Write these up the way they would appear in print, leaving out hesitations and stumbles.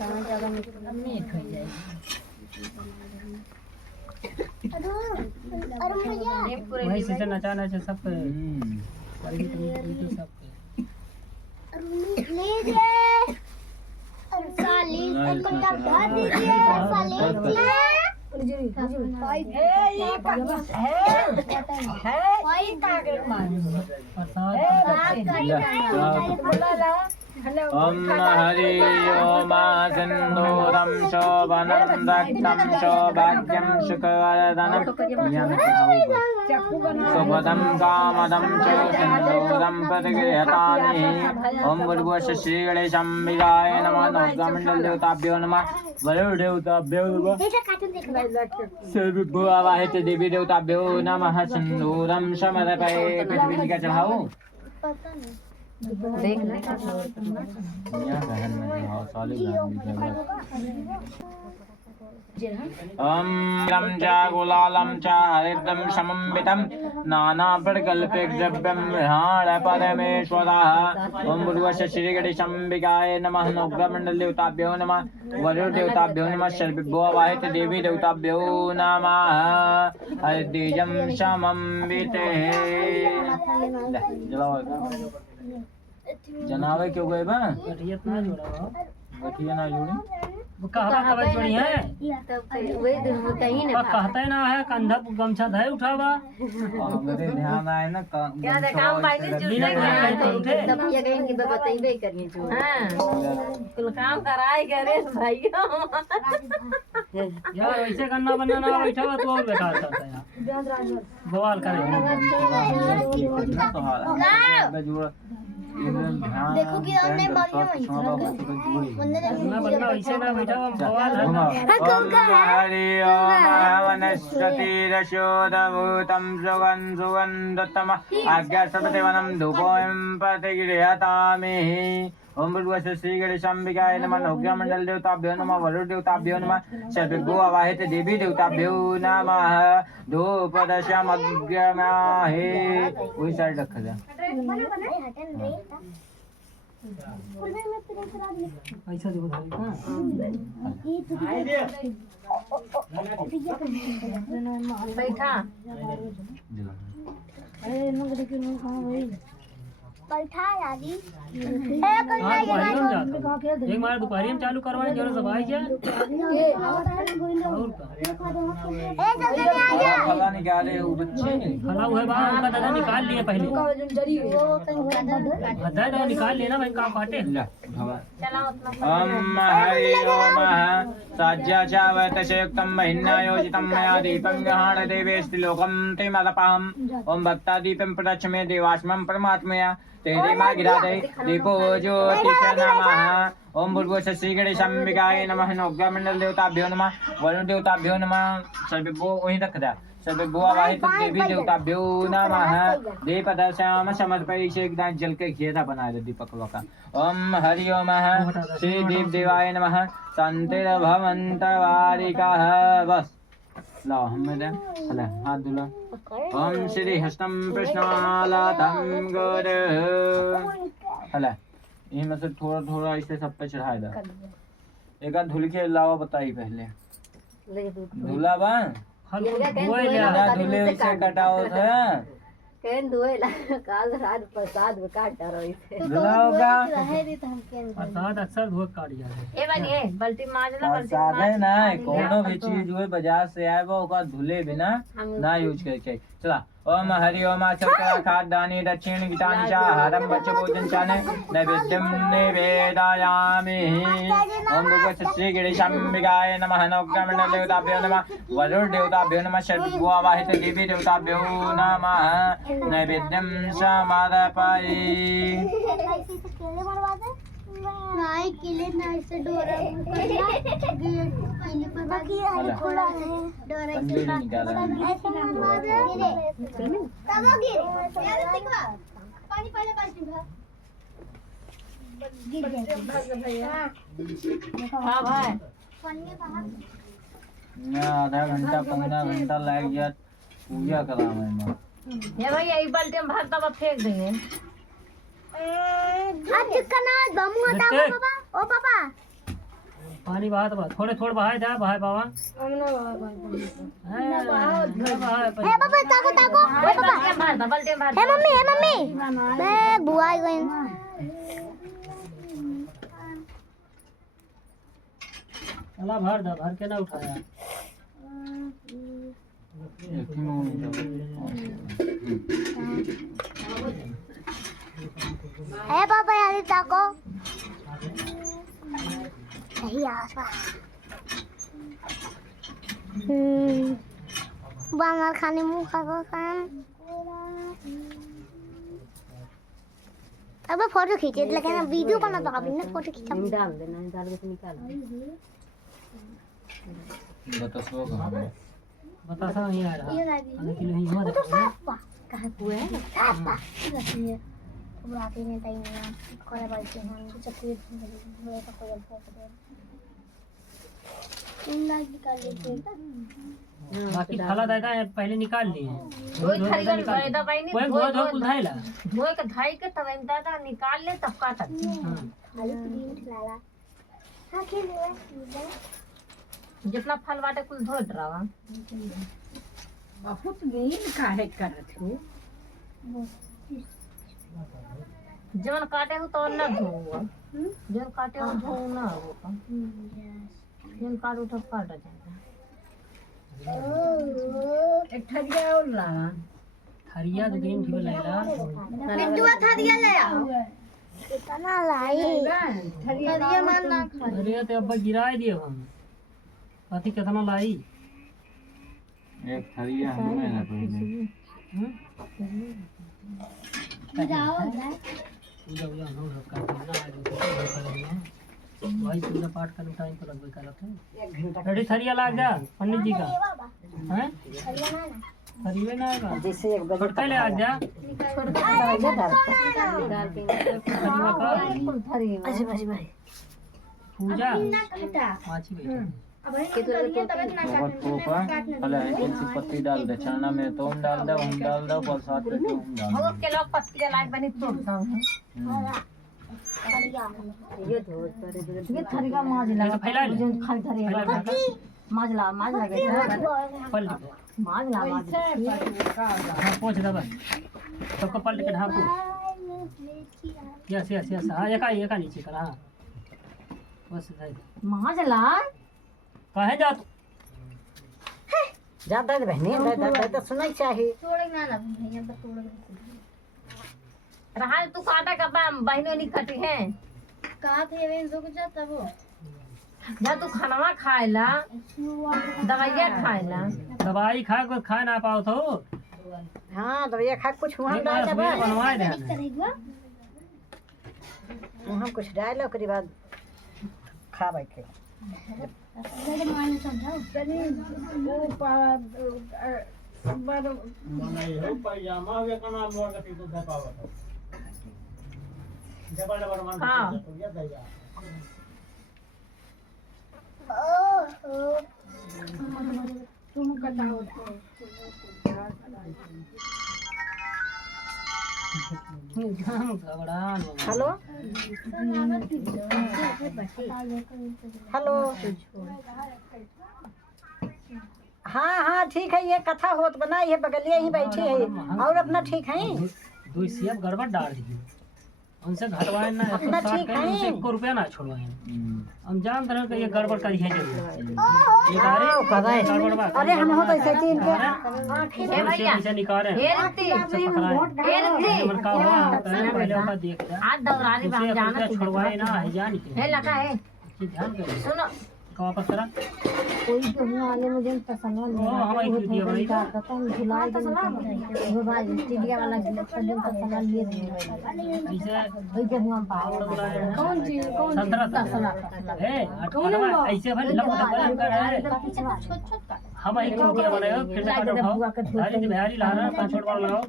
मीठ हो जाएगी। वही से नचा नचा सब पे सब ओम हरि ओम सिंदूरम शोभनं रक्तं सौभाग्यं सुखवर्धनं सुभदं कामदं च सिंदूरं प्रतिगृह्णामि। ओम भूर्भुवः श्रीगणेशं विराय नमः। नवग्रहमण्डलदेवताभ्यो नमः। वरुणदेवताभ्यो नमः। सर्वभूत आवाहित देवी देवताभ्यो नमः। सिंदूरं समर्पये। पृथ्वी का चढ़ाओ देख ले ओम रम च गुलालम च हरिद्रम समन्वितं नानाप्रकल्पद्रव्यं विहार परमेश्वरः। ओम भूर्भुवः श्रीगणेशाम्बिकाय नमः। नवग्रहमण्डलदेवताभ्यो नमः। वरुणदेवताभ्यो नमः। सर्वभूत आवाहित देवी देवताभ्यो नमः। हरिद्रं समन्विते जनावे क्यों गए बा इतना जोड़ा गठिया ना जोड़ी वो कहवा कब जोड़ी है वे कहीं ना कहते ना है कंधा गमछा धय उठावा मेरे ध्यान आए ना क्या काम पाइले जो उठे तब ये कहीं की बताइबे करिए जो हां कुल काम कराए करे भाई यार ऐसे करना बनाना बैठा तो और बेकार करता है बवाल करे देखो कि हमने बढ़िया बनना ऐसे ना बैठा बवाल है हरि ओम वनस्पतिरशोदभूतं सुगन्धतम आज्ञा सर्वदेवनं धूपोऽयं प्रतिगृह्णामि। ओम भूर्भुवः श्रीगणेशाम्बिकाय नमः। नवग्रहमण्डलदेवताभ्यो नमः। वरुणदेवताभ्यो नमः। सर्वभूत आवाहित देवी देवताभ्यो नमः। धूपदशमग्रमाहे वही साइड रखा जा ऐसा देखो बैठा बैठा यादी एक मार दोपहरी में चालू करवाने जरा सब आई क्या फला निकाले वो बच्चे फला हुआ बाहर उनका दादा निकाल लिए पहले दादा निकाल लेना भाई काम काटे ओम हरि ओम साज्या चावतशयुक्तं महिन्नायोजितं मया दीपं गृहाण देवेस्ति लोकं ते मदपाहम्। ओम भक्तादीपं प्रदक्षमे देवास्मं परमात्मया तेरे माँ गिरा दे दीपो ज्योतिष नमः। ओम भूर्भुवः श्रीगणेशाम्बिकाय नमः। नवग्रहमण्डलदेवताभ्यो नमः। वरुणदेवताभ्यो नमः। सर्वभूत वहीं रख दे सर्वभूत आवाहित देवी देवताभ्यो नमः। दीपदर्शयाम समर्पये एक दान जल के घेरा बनाए दे दीपक का। ओम हरि ओम श्री देव देवाय नमः। शांतिर्भवन्तवारिकाः बस लाओ हमें हला हाथ धुला। ओम श्री हस्तं कृष्णालातं गुरु हला ये में से थोड़ा थोड़ा इसे सब पे चढ़ा दे। एक आध धुल के लावा बताई पहले धुला बा धुले से कटाओ था कहन दुएला काल रात प्रसाद में काट डालो इसे धुला होगा प्रसाद अक्सर धो काट जाते ए बनिए बल्टी माजना बल्टी सादे ना कोनो भी चीज हुए बाजार से आए वो ओका धुले बिना ना यूज करके चला। ओम हरि ओम शर्करा खाद्यानि दक्षिण गीतांचा हरम बच्च भोजन चाने नैवेद्यं निवेदयामि। ओम भूर्भुवः श्रीगणेशाम्बिकाय नमः। नवग्रहमण्डलदेवताभ्यो नमः। वरुणदेवताभ्यो नमः। सर्वभूत आवाहित देवी देवताभ्यो नमः। नैवेद्यं समर्पये। नहीं किले नहीं से डोरा गेट किले पर बाकी खुला है डोरा से निकाला तब गिरे याद दिखवा पानी पहले बाल्टी भर गिर गया हां भाई पानी बाहर आधा घंटा पौना घंटा लग गया पूजा करा मैंने। ये भैया एक बाल्टी में भर तब फेंक देंगे। आज कना बमू हटाओ पापा ओ पापा पानी बहा तो थोड़े थोड़े बहाए था बहाए बाबा हे पापा ताको ताको हे पापा हे मम्मी मैं बुआ आई गई चला भर के ना उठाया हे पापा यार ताको सही आसवा बामर खाने मुंह खाको खान अब फोटो खींचे लगे ना वीडियो बना तो अभी ना फोटो खींचा डाल देना डाल के निकाल बतासा नहीं आ रहा किलो ही हुआ तो साफ कहाँ हुआ है साफ बुलाते नहीं टाइम ना कोई बात नहीं हम चक्कर हुए तो कोई फोटो दे इंदा निकाल लेते हैं बाकी खाला दादा पहले निकाल लिए कोई खरीदन फायदा भाई नहीं कोई धो कुल्हाइला धोए के धाई के तब दादा निकाल ले तब काट खाली प्रिंट लाला हां खेले जितना फल बाटे कुल धो डरावा बहुत नहीं काहे करत हो जवन काटे हो तो न धो जवन काटे हो धो ना हो जवन काटो तो काट जाता एक ठरिया और लावा हरिया तो दिन ठीक लगेगा बिंदुआ थरिया ले आओ इतना लाई थरिया मानना अरे तो अब गिरा दिए हम पति कितना लाई एक थरिया हमें ना पहले गिराओ पूजा हो रखा है भाई पूजा पाठ करने टाइम तो लगभग करते रेडी थरिया लाग जा पंडित जी का हैं थरिया ना आएगा जैसे एक बजे छोटका ले आ जा छोड़ के डाल के ऐसे भाई पूजा ना घटा पांच ही अब ये करिए तब ना बहुत पहले तुलसी पत्ती डाल दे चना में तो डाल दे प्रसाद पे तो डाल और के लोग पत्ती लाइक बनी तोड़ता हूं ये थरिया माज लगा फैला ले खाली थरिया माज लगे पल माज पहुंच दबा सबको पलट के ढाको यस हां एका नीचे कर हां बस माज ला काहे जा ज्यादा बहने तो सुनाई चाहिए तोड़े ना भैया पर तोड़ रहा तू काटा का बहनों नहीं कटी है कहा थे वे रुक जा तब जा तू खाना खाएला दवाइया खाएला दवाई खा ना पाओ तो हाँ दवाइया खा कुछ वहाँ डाल दे बनवाए दे करेगा वहाँ कुछ डाल ओकरी बाद खा बैठे मेरे मान समझाओ वो मनाई हो पजामा वे कना मोर के तो दपावत डबल मन हाँ। तो ये दैया तुम बताओ हेलो हेलो हाँ ठीक है ये कथा होत बनाई है बगलिया ही बैठी है और अपना ठीक है दो सीएम गड़बड़ डाल दी उनसे घटवाए ना अपना ठीक है। उनसे 1 रुपया ना छोड़वाए हम जान रहे कि ये गड़बड़ करी है जरूर अरे हम हो तो ऐसे ही इनके ए भैया नीचे निकाले का हुआ होता है पहले का देख ले आज दौरानी बात जाना छोड़वाए ना है जान के है लगा है ध्यान कर सुनो वापस करा कोई तो वाले मुझे पसंद ओ हमारी वीडियो बड़ी तो हम झुलाई वो भाई टीडिया वाला सजन का सामान लिए ऐसे वही के हम पावर कौन चीज कौन संतरा ए अटवा ऐसे भले लपट कर है छोट छोट का हम एक रुपया बनाए फिर का उठाओ धारी बिहारी ला रहा है छोड़ वाला लगाओ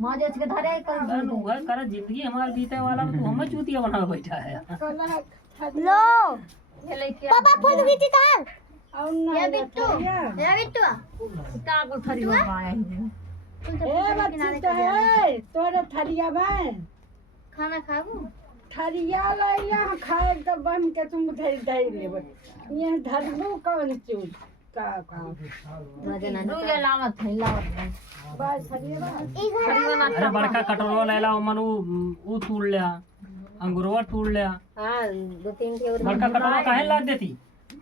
मां जे के धरे कर वह कर जिंदगी हमार बीते वाला तो हम चूतिया बना बैठा है लो ये लेके पापा फोन खींची तार ये बिट्टू का को खरी बाबा ए बच्ची तो है तोरे थरिया में खाना खाबू थरिया यहाँ खाए तो बन के तुम धर धर लेब यहाँ धरबो कौन चीज का दूजे लावत है बस थरिया अरे बड़का कटोरा ले ला मन ऊ तोड़ लिया अंगूरवा तोड़ लिया हाँ 2-3 के बड़का कटोरा काहे लाद देती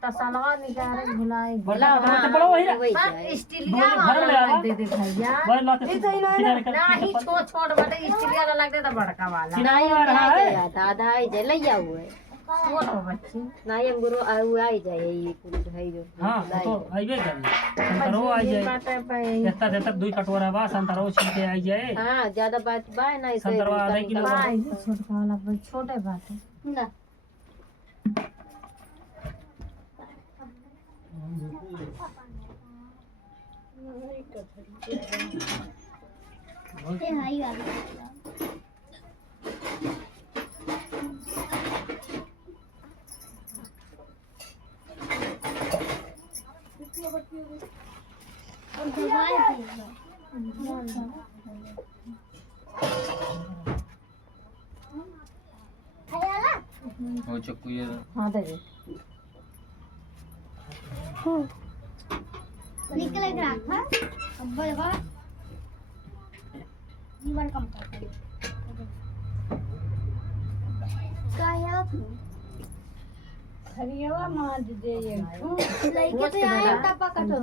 तसलवा निकाल भुलाई बड़का कटोरा तो बड़ा वही पर स्टीलिया भर ले आवा दे दे भैया वही ला के नहीं छोट बाटे स्टीलिया वाला लग दे तो बड़का वाला नहीं आ रहा है दादा आई जे लइया हुए छोट हो बच्ची नहीं अंगूर आई जाए ये कुल है जो हां तो आइबे कर संतरो आ जाए बाटे पे एता देता दुई कटोरा बा संतरो छिलके आ जाए हां ज्यादा बात बा नहीं तो संतरो आधा किलो छोटा वाला छोटे बाटे ना ये हाई वाला और दवाई खाया वो चक्कू ये हां दे दे निकले ग्राहक था अब बड़ा जीवन कम कर काया थरिया माज दे लइके तो आए टपा कटो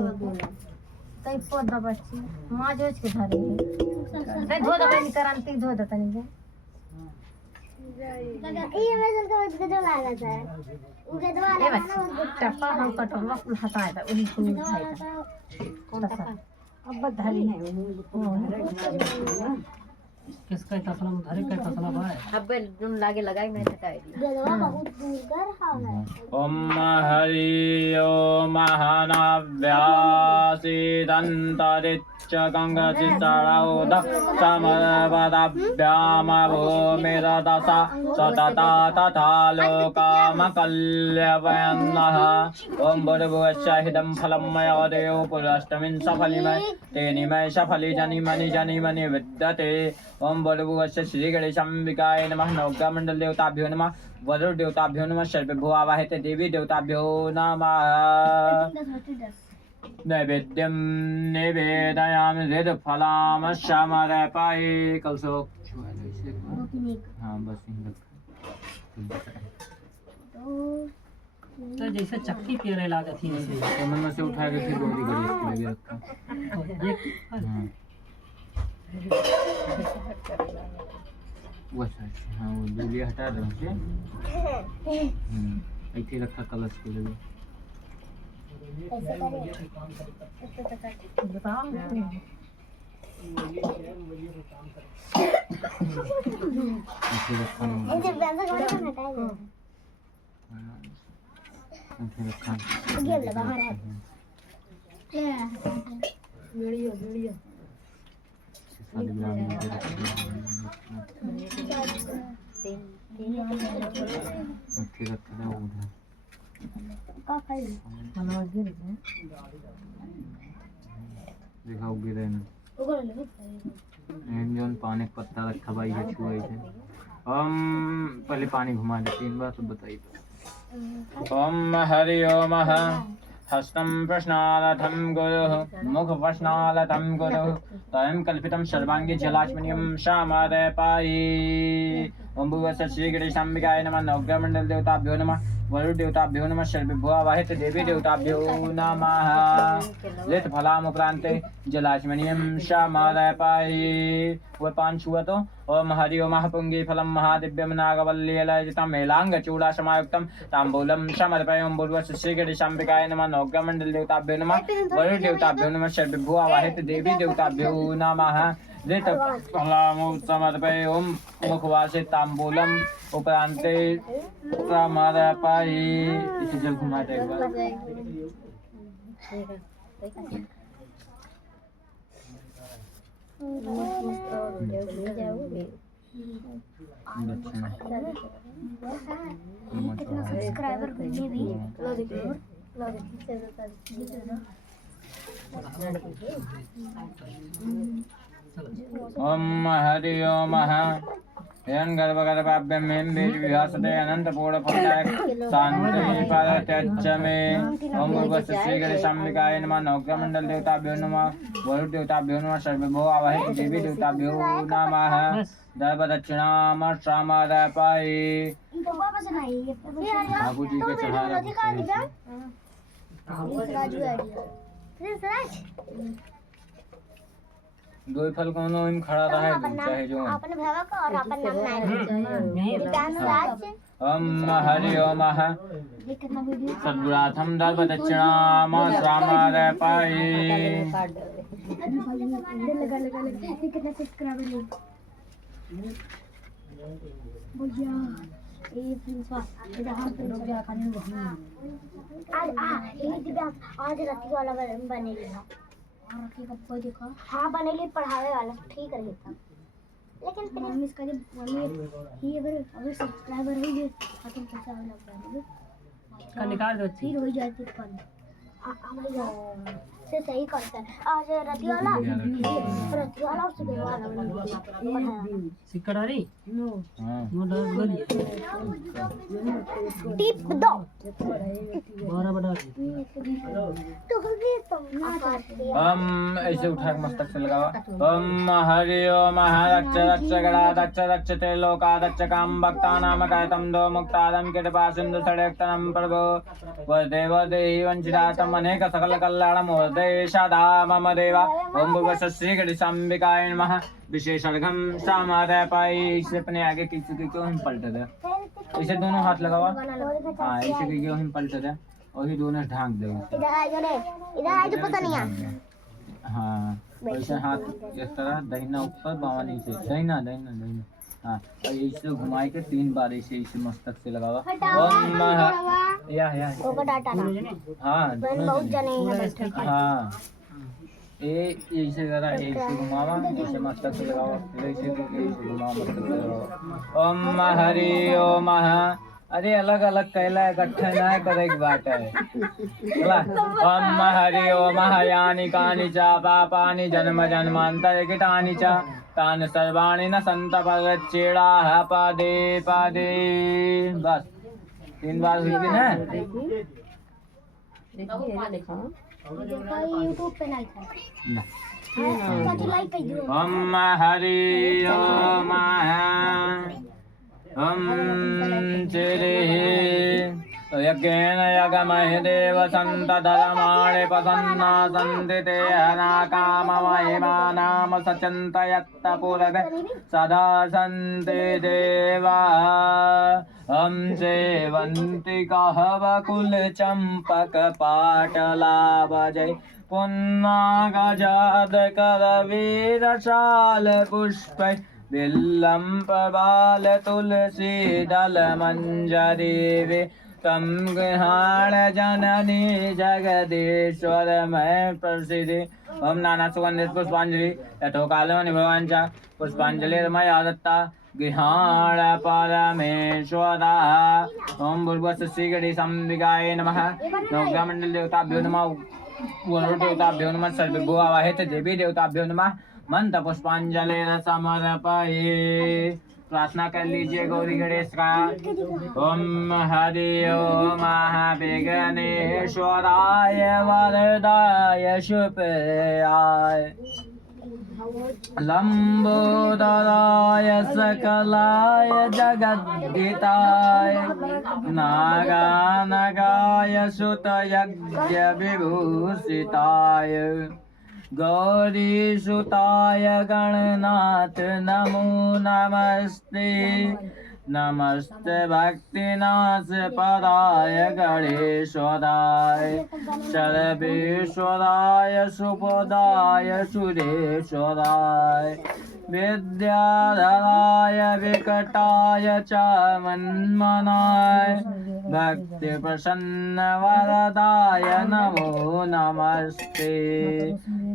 तई पोदा बच्ची मां जोच के धरे तई धो दबे निकरांती धो दे तनी के ये में का जो लागा था उनके ए द्वारा बच्ची टप्पा हम कटवा कुल हटाए था उन्हीं को उठाए था कौन सा अब धरी है किसका तसला धरे का तसला बा अब दुन लागे लगाई नहीं थकाई गलवा बहुत सुंदर हाल है ओम हरि ओम महानाव्यासीदन्तरिच्च गङ्गचित्तरौद समरपदाभ्याम भूमिरदसा सतता तथा लोकामकल्यवयन्नः ओम बुद्भुवश्चाहिदं फलं मया देव पुरष्टमिन् सफलिमय तेनिमय सफली जनिमनि जनिमनि विद्यते ओम बुद्भुवस्य श्रीगणेशाम्बिकाय नमः नवग्रहमण्डल देवताभ्यो नमः वरुण देवताभ्यो नमः सर्वेभ्यो आवाहते देवी देवताभ्यो नमः नैवेद्यं निवेदयामि हृदफलाम समर्पये कलशो हाँ बस तो जैसे चक्की पेरे लागत थी ऐसे मन में से उठा के फिर गोदी गली लगे रखा तो ये हाँ वो अच्छा हाँ वो दूलिया हटा दो उसे ऐसे रखा कलश के लिए ऐसे करे बताओ ऐसे रखा ये जब बैंसा कोने में हटाए ऐसे रखा ये ले बाहर है वीडियो वीडियो शालिग्राम में रखा ऐसे रखा था उधर का खाई मनवा गिर गया देखा गिरे ना उगल ले जोन पानी का पत्ता रखा भाई है छुए थे हम पहले पानी घुमा दे 3 बार तो बताइए ओम हरि ओम हस्तं प्रश्नालथं गुरुः मुख प्रश्नालथं गुरुः तयं कल्पितं सर्वाङ्गे जलाश्मनियं श्यामादपायि ओम भुवस्य श्रीगणेशाम्बिकाय नमः नवग्रहमण्डल देवताभ्यो नमः वरुण देवताभ्यो नमः सर्वेभ्यो आवाहते देवी देवताभ्यो नमः लित फलामुपरान्ते जलाश्मनियं श्यामादपायि वह 5 हुआ तो ओम हरि ओम पुंगी फलं महादिव्यं नागवल्लीलयजितं मेलाङ्गचूडासमायुक्तं ताम्बूलं समर्पयामि ओम भुवस्य श्रीगणेशाम्बिकाय नमः नवग्रहमण्डल देवताभ्यो नमः वरुण देवताभ्यो नमः सर्वेभ्यो आवाहते देवी देवताभ्यो नमः लित फलामुपरान्ते ओम मुखवासे ताम्बूलम उपरान्ते समर्पयामि इसे जल घुमा दे एक बार सब्सक्राइबर को ये भी लो देखो ओम हरि ओम यं गर्भगर्भाभ्यं में बीज विहासते अनन्तपूर्णफलदायक शान्ति परत्यच्च मे ओम भूर्भुवस्सु श्रीगणेशाम्बिकाय नमः नवग्रहमण्डल देवताभ्यो नमः वरुण देवताभ्यो नमः सर्वभो आवाहित देवी देवताभ्यो नमः दर्भदक्षिणामश्रामदपायि बाबू जी के चढ़ाया दो फल कोनो में खड़ा रहा है चाहे जो अपने भैया का और अपन नाम ओम हरि ओम सद्गुणाथम दर्भदक्षिणाम श्रामदपायि कितना सब्सक्राइबर है भैया ये प्रिंसवा जहां पे रुक गया खाने आज ये दिव्या आज रात वाला बनेगी और रखी कब कोई देखा हाँ बनेगी पढ़ावे वाला ठीक रहेगा लेकिन मम्मी इसका जब मम्मी ही अगर सब्सक्राइबर हो गए खत्म पैसा वाला बनेगी का निकाल दो फिर हो जाती फन से सही करता है आज रात वाला उससे वाला सिकड़ारी हां वो डर बोली टिप दो बड़ा बड़ा तो होगी ओम ऐसे उठा के मस्तक से लगावा ओम हरि ओम रक्ष रक्ष गणा रक्ष रक्ष त्रिलोका रक्ष काम भक्तानाम कायतम दो मुक्तादम कृपा सिंधु सड़क्तनम प्रभो वदेव देहि वंचितातम अनेक सकल कल्याणम वदेशादा मम देवा ओम भूर्भुवस्सु श्रीगणेशाम्बिकाय नमः विशेषर्घम सामदपायि इसे अपने आगे किसी को हम पलट दे इसे दोनों हाथ लगावा हां ऐसे क्यों हम पलट दे और ही दोनों ढांक दे इधर आज पता नहीं है हाँ ऐसे हाथ इस तरह दाहिना ऊपर बावां नीचे दाहिना दाहिना दाहिना हाँ और इसे घुमाए के 3 बार ऐसे मस्तक से लगावा ओम या को डाटा ना हाँ बहुत जने हैं बैठे हाँ ऐसे जरा ऐसे घुमावा ऐसे मस्तक से लगावा ऐसे घुमावा मस्तक से लगावा ओम हरि ओम अरे अलग अलग कहला इकट्ठा ना करे एक बात है ओम हरि ओम यानि कानि च पापानि जन्म जन्मांतर कीटानि च तानि सर्वाणि न सन्त परच्चेडाः पदे पदे बस 3 बार हुई थी ना यूट्यूब पे लाइक है ओम हरि ओम चिरे यज्ञेन यगमहि देव सन्त धर्माणि प्रसन्ना सन्ति ते हनाकाममहिमानाम सचन्तयत्तपूर्वे सदा सन्ति देवाः सेवन्ति कहवकुलचम्पकपाटलाभजै पुन्नागजातकरवीरशालपुष्पै बिल्लं प्रबाल तुलसी दल मंजरी तम गृहाण जननी जगदीश्वर मय प्रसिद्धि ओम नाना सुगंधित पुष्पांजलि यथोकालमणि भगवान च पुष्पांजलिर्मया दत्ता गृहाण परमेश्वरः ओम भूर्भुवस्सु श्रीगणेशाम्बिकाय नमः नवग्रहमण्डल देवताभ्यो नमः वरुण देवताभ्यो नमः सर्वभो आवाहित देवी देवताभ्यो नमः मंत्र पुष्पांजलि समर्पये प्रार्थना कर लीजिए गौरी गणेश का ओम हरि ओम विघ्नेश्वराय वरदाय शुभयाय लंबोदराय सकलाय जगद्धिताय नागानगाय सुतयज्ञ विभूषिताय गौरी सुताय गणनाथ नमो नमस्ते नमस्ते भक्तिनाथ पराय गणेश्वराय सर्वेश्वराय सुपदाय सुरेश्वराय विद्याधराय विकटाय च मन्मनाय भक्ति प्रसन्न वरदाय नमो नमस्ते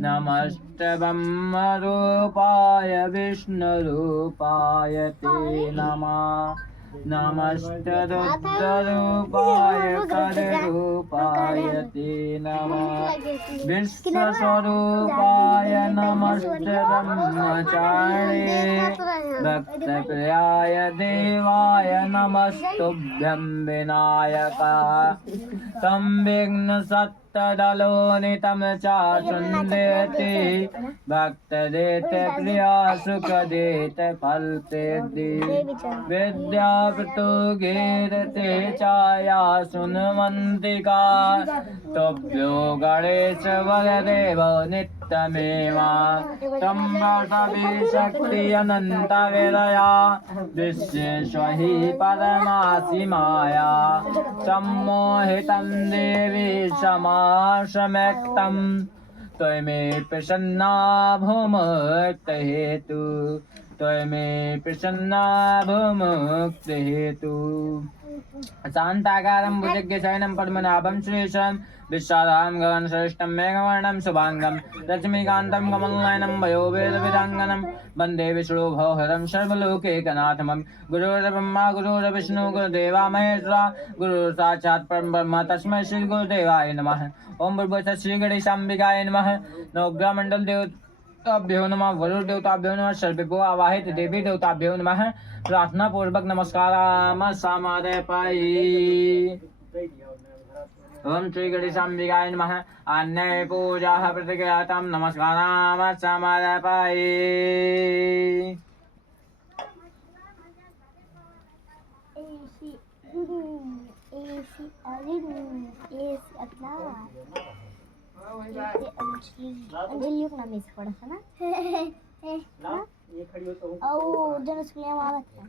नमस्ते ब्रह्मरूपाय विष्णुरूपाय ते नमः नमस्ते रुद्ररूपाय कररूपाय ते नमः विश्वस्वरूपाय नमस्ते ब्रह्मचारिणे भक्तप्रियाय देवाय नमस्तुभ्यं विनायका तं विघ्नसत्तदलोनितं चाचुन्देति भक्तदेते प्रिया सुखदेते फलतेति विद्यापतु गीरते छाया सुन्वन्तिका तुभ्यो गणेश वरदेव नित्यमेवा तं वटवे शक्ति अनन्त विरया विश्वेश्वहि परमासि माया सम्मोहितं देवी समाशमेक्तं त्वमे प्रसन्ना भूमुक्तहेतु त्वमे प्रसन्ना भूमुक्तहेतु शान्ताकारं भुजगशयनं पद्मनाभं श्रीशं विशालां गगनश्रेष्ठं मेघवर्णं शुभाङ्गं रश्मिकान्तं कमलनयनं वयोवेदविदाङ्गनं वन्दे विष्णुभवहरं सर्वलोकैकनाथं गुरुर्ब्रह्मा गुरुर्विष्णु गुरुदेवा महेश्वरा गुरुर्साक्षात् परब्रह्म तस्मै श्री गुरुदेवाय नमः। ओम भूर्भुवः श्री गणेशाम्बिकाय नमः। नवग्रहमण्डल देवताभ्यो नमः। वरुण देवताभ्यो नमः। सर्वेभ्यो आवाहित देवी देवताभ्यो नमः। प्रार्थना पूर्वक नमस्काराम समादयामि। ओम श्री गणेशाम्बिकाय नमः। अन्य पूजा प्रतिक्रियातं नमस्काराम समादयामि। अंजलि को नाम इस पड़ा था ना और जन स्कूल में आवत है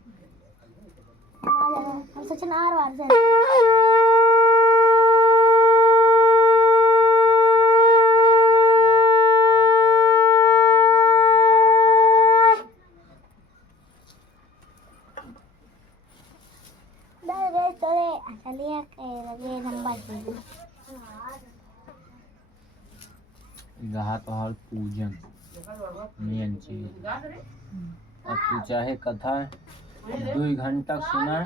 हम सचिन आर वार से चलिए लगे नंबर रहा तो हर पूजन मेन चीज। अब तू चाहे कथा 2 घंटा सुना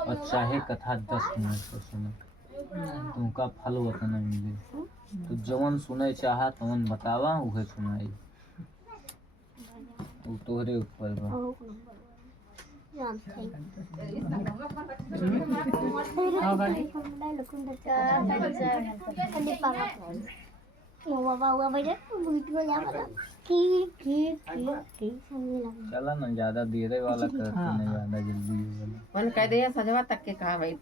और चाहे कथा 10 मिनट को सुना, तुमका फल उतना मिले। तू जवन सुने चाहा तवन बतावा उहे सुनाई, वो तोहरे ऊपर बा। चला ना ज्यादा देरे वाला करते नहीं, ज्यादा जल्दी वाला मन कह दिया सजवा तक के कहा भाई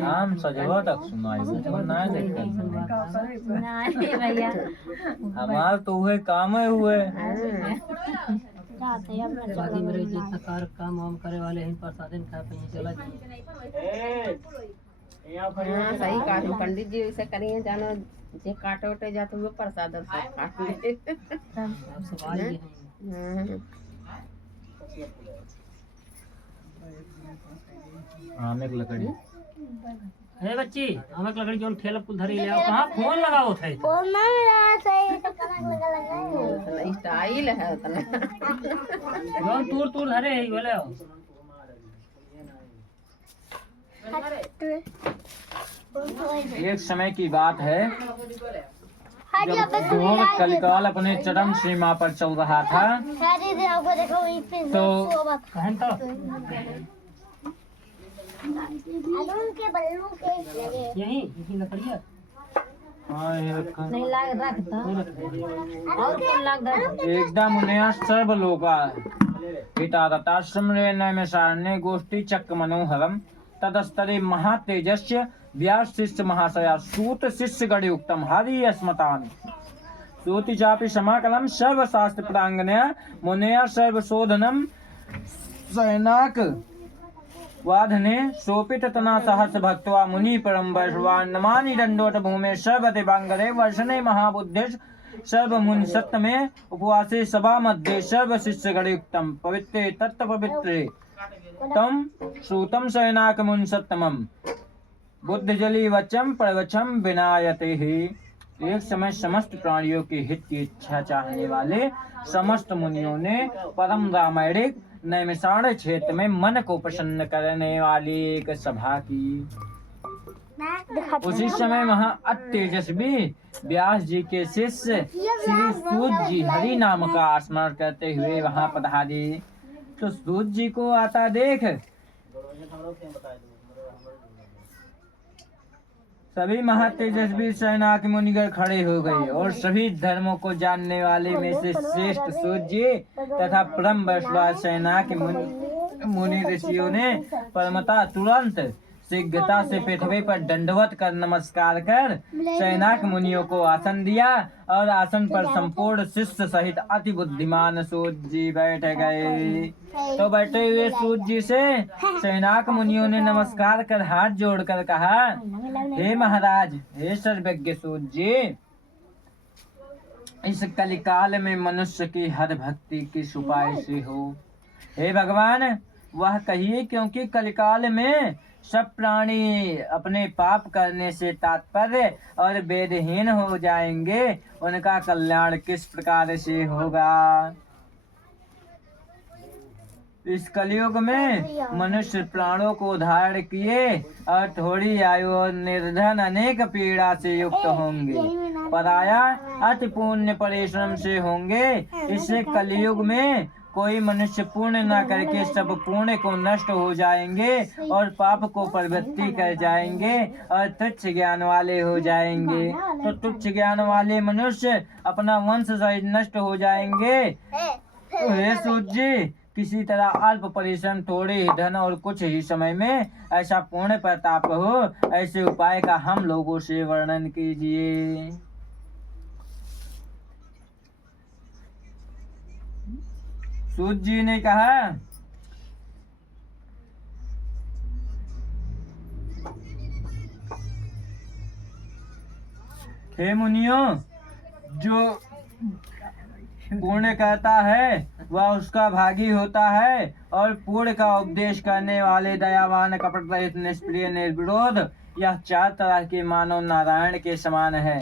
हम सजवा तक सुनाई ना देखा हमार तो हुए काम है हुए। बाकी मेरे जितना काम वाम करे वाले हैं प्रसादन खा पे चला हाँ सही कहा पंडित जी वैसे करिए जानो जे काटे उटे जाते हुए प्रसाद सब काट ले सवाल ये है। आम एक लकड़ी हे बच्ची हमें लकड़ी जोन ठेला कुल धरी ले आओ। कहां फोन लगाओ थे फोन में मेरा सही तो कनक लगा स्टाइल है उतना जोन दूर दूर धरे ही बोले आओ। एक समय की बात है जब घोर कलिकाल अपने चरम सीमा पर चल रहा था तो कहन तो यही लकड़ी है। हाँ ये रखा नहीं लाग रखता और कौन लाग दे एकदम उन्हें सर्वलोका हितारताश्रम में सारण्य गोष्ठी चक्र मनोहरम तदस्तरे महातेजस्य व्यास शिष्य महाशया सूत शिष्य गणयुक्तम हरि स्मतानि सूति चापि समाकलम सर्वशास्त्र प्रांगण्य मुनया सर्वशोधनम सैनाक वाधने सोपित तना सहस भक्त्वा मुनि परम वैश्वान नमानि दंडोत भूमे सर्वदेवांगरे वर्षणे महाबुद्धिश सर्व मुनि सत्य में उपवासे सभा मध्य सर्व शिष्य गणयुक्तम पवित्रे तत्व पवित्रे तम श्रुतम सैनाक मुनि सत्तमम बुद्ध जली वचम प्रवचम विनायते ही। एक समय समस्त प्राणियों के हित की इच्छा चाहने वाले समस्त मुनियों ने परम रामायणिक नैमिषारण्य क्षेत्र में मन को प्रसन्न करने वाली एक सभा की। उसी समय वहाँ अत्यजस्वी व्यास जी के शिष्य श्री सूत जी हरि नाम का स्मरण करते हुए वहाँ पधारे। तो सूत जी को आता देख सभी महातेजस्वी शैनाक मुनिगर खड़े हो गए और सभी धर्मों को जानने वाले में से श्रेष्ठ सूत जी तथा परम वैष्णव शैनाक मुनि ऋषियों ने परमता तुरंत शीघ्रता से पृथ्वी पर दंडवत कर नमस्कार कर शैनाक मुनियों को आसन दिया और आसन पर संपूर्ण शिष्य सहित अति बुद्धिमान सूत जी बैठ गए। तो बैठे हुए सूत जी से शैनाक मुनियों ने नमस्कार कर हाथ जोड़कर कहा, हे महाराज, हे सर्वज्ञ सूत जी, इस कलिकाल में मनुष्य की हर भक्ति किस उपाय से हो। हे भगवान, वह कहिए, क्योंकि कलिकाल में सब प्राणी अपने पाप करने से तात्पर्य और वेदहीन हो जाएंगे, उनका कल्याण किस प्रकार से होगा। इस कलयुग में मनुष्य प्राणों को धारण किए और थोड़ी आयु और निर्धन अनेक पीड़ा से युक्त होंगे, पराया अति पुण्य परिश्रम से होंगे। इससे कलयुग में कोई मनुष्य पुण्य न करके सब पुण्य को नष्ट हो जाएंगे और पाप को प्रवृत्ति कर जाएंगे और तुच्छ ज्ञान वाले हो जाएंगे। तो तुच्छ ज्ञान वाले मनुष्य अपना वंश सहित नष्ट हो जाएंगे। तो हे सूत जी, किसी तरह अल्प परिश्रम, थोड़े ही धन और कुछ ही समय में ऐसा पुण्य प्रताप हो, ऐसे उपाय का हम लोगों से वर्णन कीजिए। सूत जी ने कहा, हे मुनियों, जो पुण्य करता है वह उसका भागी होता है और पुण्य का उपदेश करने वाले दयावान, कपट रहित, निष्प्रिय, निर्विरोध, यह चार तरह के मानव नारायण के समान है।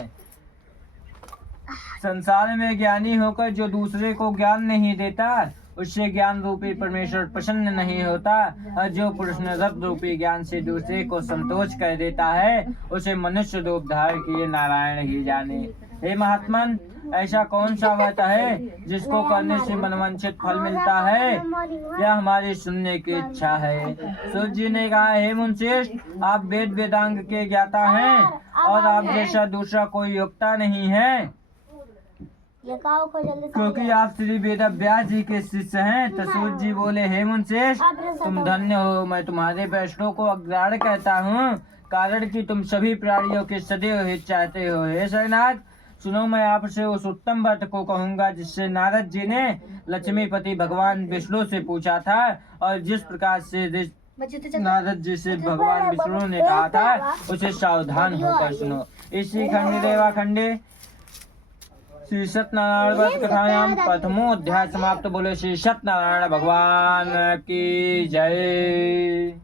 संसार में ज्ञानी होकर जो दूसरे को ज्ञान नहीं देता, उससे ज्ञान रूपी परमेश्वर प्रसन्न नहीं होता, और जो पुरुष रथ रूपी ज्ञान से दूसरे को संतोष कर देता है, उसे मनुष्य रूप धारण किए नारायण ही जाने। हे महात्मन, ऐसा कौन सा व्रत है जिसको करने से मनवांछित फल मिलता है, यह हमारी सुनने की इच्छा है। सूत जी ने कहा, हे मुनिश्रेष्ठ, आप वेद वेदांग के ज्ञाता हैं और आप जैसा दूसरा कोई योग्यता नहीं है, क्योंकि आप श्री वेद व्यास जी के शिष्य हैं। तो सूत जी बोले, हे मुनिश्रेष्ठ, तुम धन्य हो, मैं तुम्हारे वैष्णव को अग्रहण करता हूँ, कारण कि तुम सभी प्राणियों के सदैव हित चाहते हो। हे शैनाक, सुनो, मैं आपसे उस उत्तम व्रत को कहूँगा जिससे नारद जी ने लक्ष्मीपति भगवान विष्णु से पूछा था, और जिस प्रकार से नारद जी से भगवान विष्णु ने कहा था, उसे सावधान होकर सुनो। इसी खंड देवा खंडे श्री सत्यनारायण व्रत कथायाम प्रथमो अध्याय समाप्त। बोले श्री सत्यनारायण भगवान की जय।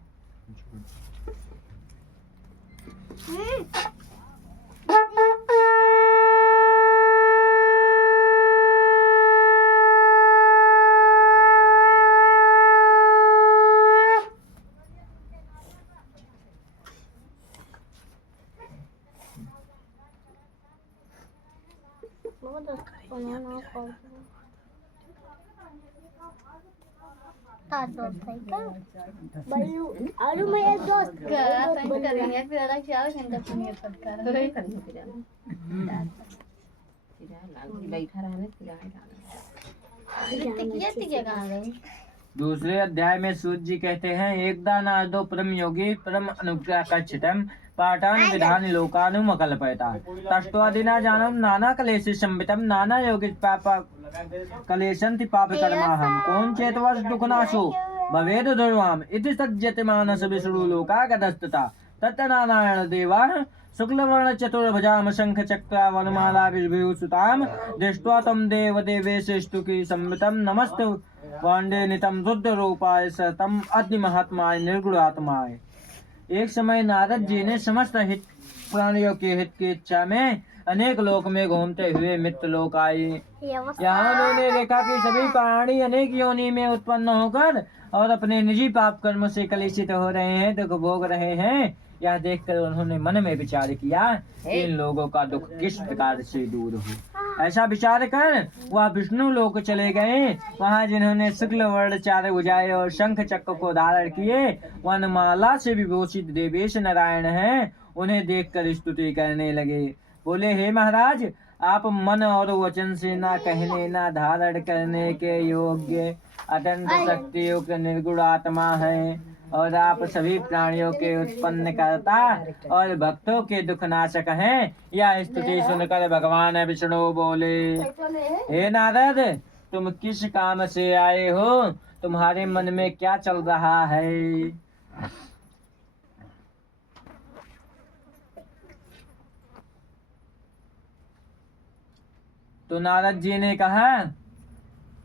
आलू में एक दोस्त करेंगे फिर अलग से आओ सेंटर पुनिया पक्का है करेंगे फिर बैठा रहने फिर दूसरे अध्याय में सूत जी कहते हैं, एक दानार्दो परम योगी परम अनुग्रह कच्छितम पाठान विधान लोकानुमकल्पयता तष्टवादिना जानम नाना कलेश संवितम नाना योगी पाप कलेशंति पाप कर्माहम कौन चेतवश दुखनाशो भवेद दुर्वाम इति सज्जते मानस विष्णु लोकागतस्तता तत्नारायण देवा शुक्लवर्ण चतुर्भुजाम शंख चक्र वनमाला विभूषिताम दृष्ट्वा तम देव देवेशेष्टु की संवितम नमस्ते पांडे नितम रुद्र रूपाय सतम अति महात्माय निर्गुण आत्माय। एक समय नारद जी ने समस्त हित प्राणियों के हित की इच्छा में अनेक लोक में घूमते हुए मित्र लोक आए। यहाँ उन्होंने देखा कि सभी प्राणी अनेक योनि में उत्पन्न होकर और अपने निजी पाप कर्मों से कलुषित हो रहे हैं, दुख भोग रहे हैं। यह देखकर उन्होंने मन में विचार किया कि इन लोगों का दुख किस प्रकार से दूर हो। ऐसा विचार कर वह विष्णु लोक चले गए। वहां जिन्होंने शुक्ल वर्ण 4 भुजाएं और शंख चक्र को धारण किए वनमाला से विभूषित देवेश नारायण हैं, उन्हें देखकर स्तुति करने लगे। बोले, हे महाराज, आप मन और वचन से ना कहने ना धारण करने के योग्य अत्यंत शक्तियुक्त निर्गुण आत्मा है और आप सभी प्राणियों के उत्पन्न करता और भक्तों के दुख नाशक हैं। यह स्तुति सुनकर भगवान विष्णु बोले, हे नारद, तुम किस काम से आए हो? तुम्हारे मन में क्या चल रहा है? तो नारद जी ने कहा,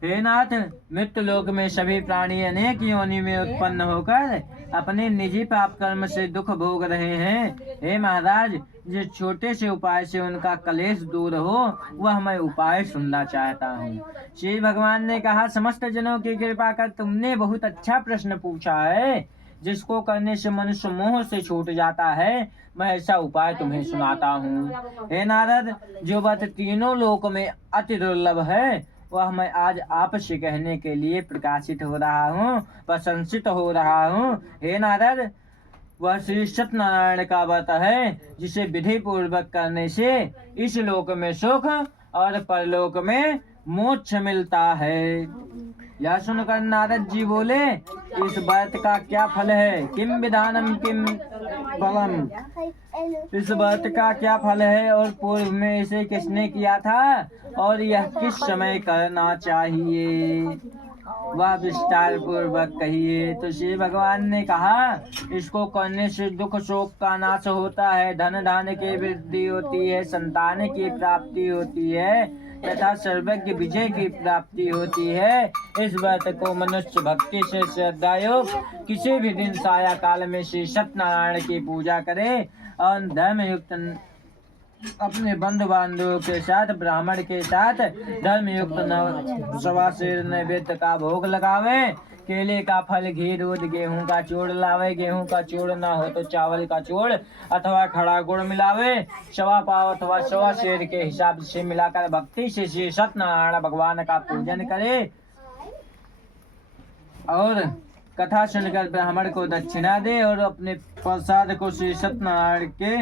हे नाथ, मृत्यु लोक में सभी प्राणी अनेक योनि में उत्पन्न होकर अपने निजी पाप कर्म से दुख भोग रहे हैं। हे महाराज, जिस छोटे से उपाय से उनका कलेश दूर हो वह मैं उपाय सुनना चाहता हूँ। श्री भगवान ने कहा, समस्त जनों की कृपा कर तुमने बहुत अच्छा प्रश्न पूछा है, जिसको करने से मनुष्य मोह से छूट जाता है। मैं ऐसा उपाय तुम्हें सुनाता हूँ। हे नारद, जो बात तीनों लोक में अति दुर्लभ है वह मैं आज आपसे कहने के लिए प्रकाशित हो रहा हूँ, प्रशंसित हो रहा हूँ। हे नारद, वह श्री सत्यनारायण का व्रत है, जिसे विधि पूर्वक करने से इस लोक में सुख और परलोक में मोक्ष मिलता है। यह सुनकर नारद जी बोले, इस व्रत का क्या फल है? किम विधानम किम फलम? इस व्रत का क्या फल है और पूर्व में इसे किसने किया था और यह किस समय करना चाहिए? वह विस्तार पूर्वक कहिए। तो श्री भगवान ने कहा, इसको करने से दुख शोक का नाश होता है, धन धान्य की वृद्धि होती है, संतान की प्राप्ति होती है तथा सर्वज्ञ विजय की प्राप्ति होती है। इस व्रत को मनुष्य भक्ति से श्रद्धायुक्त किसी भी दिन साया काल में श्री सत्यनारायण की पूजा करे और धर्म युक्त अपने बंधु बांधवों के साथ ब्राह्मण के साथ धर्म युक्त सवा शेर नैवेद्य का भोग लगावे, केले का फल, घी, दूध, गेहूं का चूड़ लावे, गेहूं का चूड़ न हो तो चावल का चूड़ अथवा खड़ा गुड़ मिलावे, सवा पाव अथवा सवा शेर के हिसाब से मिलाकर भक्ति से श्री सत्यनारायण भगवान का पूजन करे और कथा सुनकर ब्राह्मण को दक्षिणा दे और अपने प्रसाद को श्री सत्यनारायण के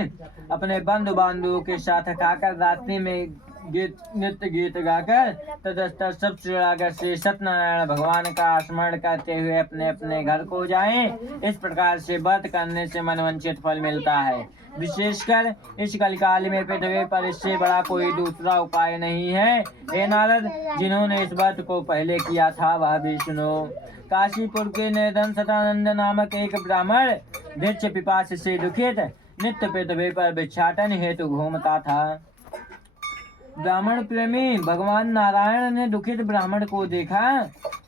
अपने बंधु बांधवों के साथ खाकर रात्रि में नित्य गीत गाकर तदस्तर सब चिड़ाकर श्री सत्यनारायण भगवान का स्मरण करते हुए अपने अपने घर को जाएं। इस प्रकार से व्रत करने से मनवांछित फल मिलता है। विशेषकर इस कलिकाल में पृथ्वी पर इससे बड़ा कोई दूसरा उपाय नहीं है। हे नारद, जिन्होंने इस व्रत को पहले किया था वह भी सुनो। काशीपुर के निर्धन सतानंद नामक एक ब्राह्मण भिक्ष पिपास से दुखित नित्य पृथ्वी पर भिक्षाटन हेतु घूमता था। ब्राह्मण प्रेमी भगवान नारायण ने दुखित ब्राह्मण को देखा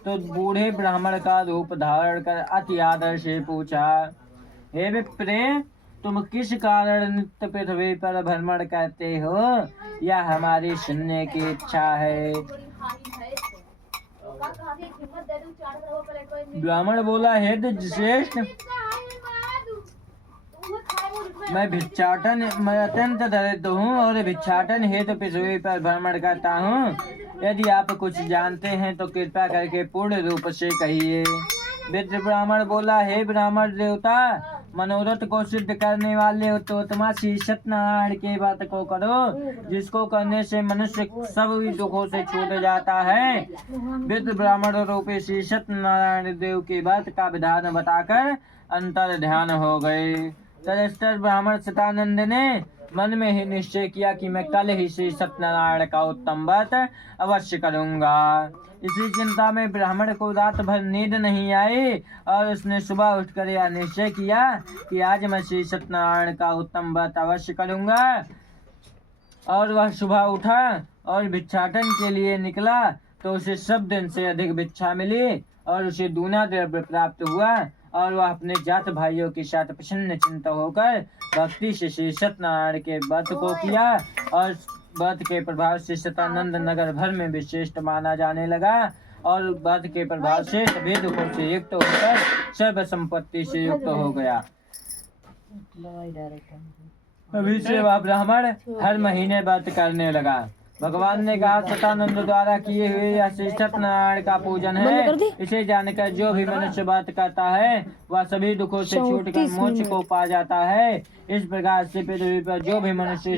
तो बूढ़े ब्राह्मण का रूप धारण कर अति आदर से पूछा, हे विप्रे, तुम किस कारण नित्य पृथ्वी पर भ्रमण करते हो? यह हमारी सुनने की इच्छा है। ब्राह्मण बोला, हे श्रेष्ठ, मैं अत्यंत दरिद्र हूँ और भिक्षाटन हेतु पृथ्वी पर भ्रमण करता हूँ। यदि आप कुछ जानते हैं तो कृपया करके पूर्ण रूप से कहिए। विद्र ब्राह्मण बोला, हे ब्राह्मण देवता, मनोरथ को सिद्ध करने वाले उत्तमा श्री सत्यनारायण के व्रत को करो, जिसको करने से मनुष्य सब दुखों से छूट जाता है। विद्र ब्राह्मण रूपी श्री सत्यनारायण देव के व्रत का विधान बताकर अंतर ध्यान हो गए। तदस्तर ब्राह्मण सतानंद ने मन में ही निश्चय किया कि मैं कल ही श्री सत्यनारायण का उत्तम व्रत अवश्य करूंगा। इसी चिंता में ब्राह्मण को रात भर नींद नहीं आई और उसने सुबह उठकर यह निश्चय किया कि आज मैं श्री सत्यनारायण का उत्तम व्रत अवश्य करूंगा। और वह सुबह उठा और भिक्षाटन के लिए निकला तो उसे सब दिन से अधिक भिक्षा मिली और उसे दूना द्रव्य प्राप्त हुआ और वह अपने जात भाइयों के साथ प्रसन्न चिंता होकर भक्ति से श्री सत्यनारायण के व्रत को किया और व्रत के प्रभाव से सतानंद नगर भर में विशिष्ट माना जाने लगा। और व्रत के प्रभाव से सभी दुखों से युक्त होकर सर्व संपत्ति से युक्त हो गया। अभी से वह ब्राह्मण हर महीने व्रत करने लगा। भगवान ने कहा सतानंद द्वारा किए हुए यह श्री सत्यनारायण का पूजन है। इसे जानकर जो भी मनुष्य व्रत करता है वह सभी दुखों से छूटकर मोक्ष को पा जाता है। इस प्रकार से पृथ्वी पर जो भी मनुष्य